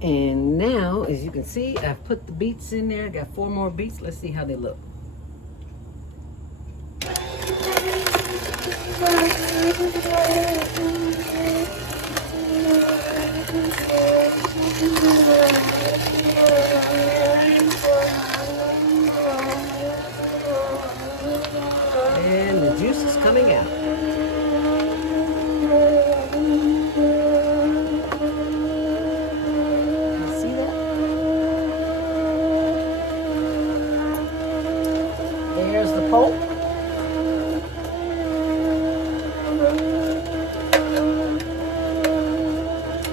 And now, as you can see, I've put the beets in there. I got 4 more beets. Let's see how they look. And the juice is coming out. See that? There's the pulp.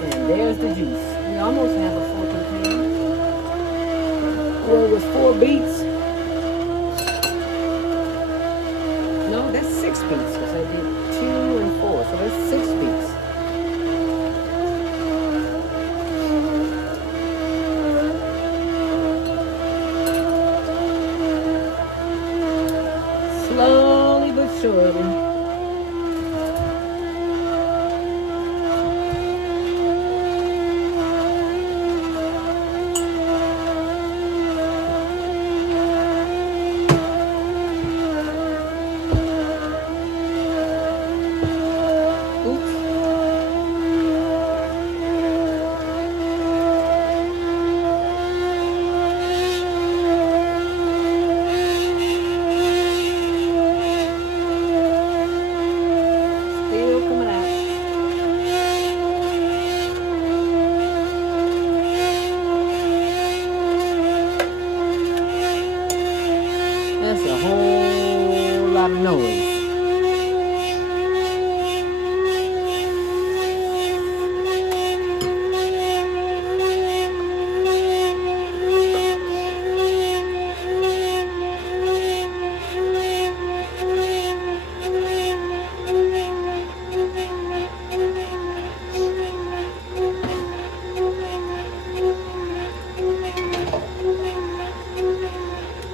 And there's the juice. We almost have a full container. Well, it was 4 beets. No, that's 6 beets because I did 2 and 4. So that's 6 beets. Slowly but surely. That's a whole lot of noise.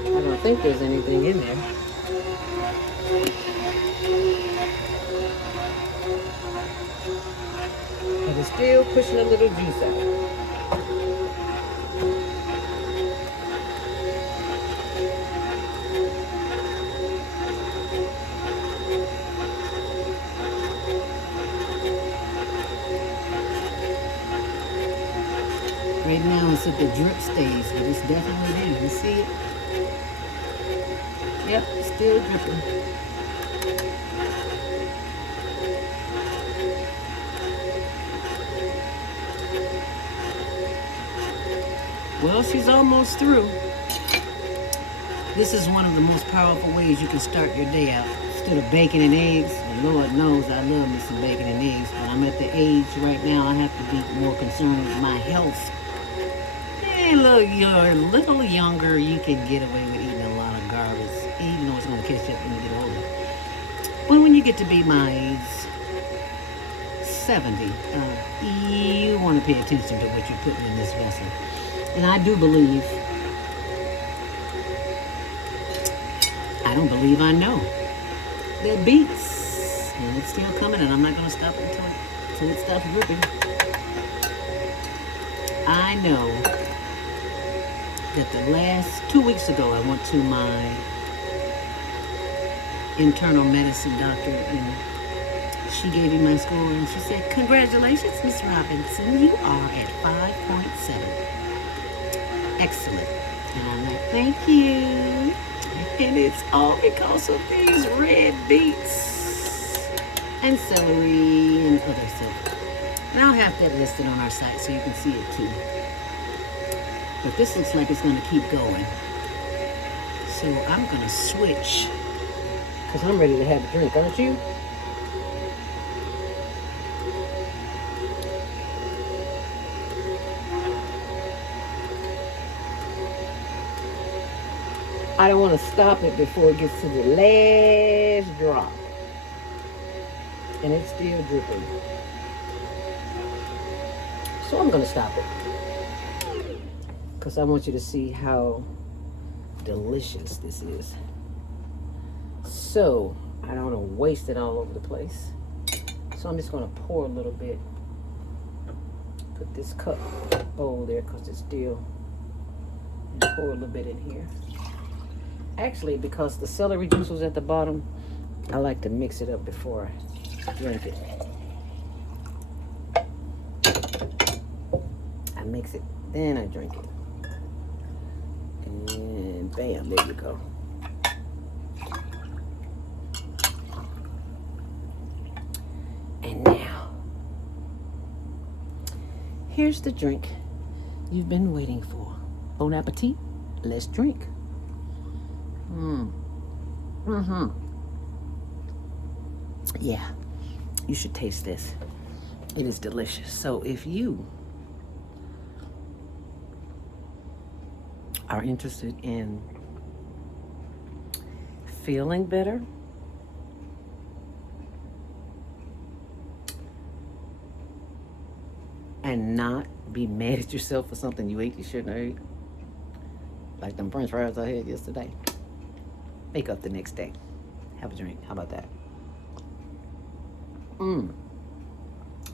I don't think there's anything in there. But it's still pushing a little juice out. Right now it's at the drip stage, but it's definitely there. You see it? Yep, it's still dripping. Well, she's almost through. This is one of the most powerful ways you can start your day out. Instead of bacon and eggs, and Lord knows I love me some bacon and eggs, but I'm at the age right now I have to be more concerned with my health. And look, you're a little younger, you can get away with eating a lot of garbage, even though it's going to catch up when you get older. But when you get to be my age, 70, you want to pay attention to what you're putting in this vessel. And I do believe, I don't believe I know, that beets, and it's still coming, and I'm not going to stop it until it stops dripping. I know that the last 2 weeks ago, I went to my internal medicine doctor, and she gave me my score, and she said, "Congratulations, Miss Robinson, you are at 5.7. Excellent." And I'm like, "Thank you." And it's all because of these red beets and celery and other stuff. And I'll have that listed on our site so you can see it too. But this looks like it's going to keep going. So I'm going to switch because I'm ready to have a drink, aren't you? I don't want to stop it before it gets to the last drop. And it's still dripping. So I'm going to stop it. Because I want you to see how delicious this is. So I don't want to waste it all over the place. So I'm just going to pour a little bit. put this cup bowl there because it's still, and pour a little bit in here. Actually, because the celery juice was at the bottom, I like to mix it up before I drink it. I mix it, then I drink it. And bam, there you go. And now, here's the drink you've been waiting for. Bon appetit. Let's drink. Yeah, you should taste this. It is delicious. So if you are interested in feeling better, and not be mad at yourself for something you ate you shouldn't have ate, like them french fries I had yesterday, make up the next day. Have a drink. How about that?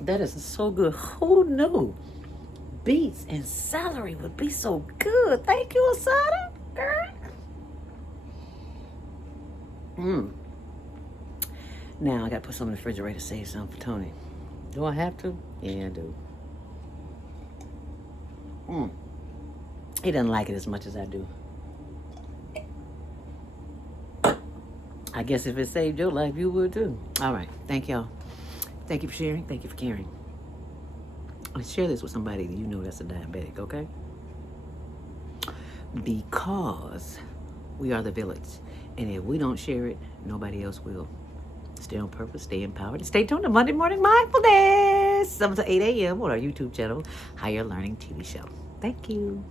That is so good. Who knew beets and celery would be so good? Thank you, Asada, girl. Now I gotta put some in the refrigerator to save some for Tony. Do I have to? Yeah, I do. He doesn't like it as much as I do. I guess if it saved your life, you would too. All right. Thank y'all. Thank you for sharing. Thank you for caring. Let's share this with somebody that you know that's a diabetic, okay? Because we are the village. And if we don't share it, nobody else will. Stay on purpose, stay empowered, and stay tuned to Monday Morning Mindfulness, 7 to 8 a.m. on our YouTube channel, Higher Learning TV Show. Thank you.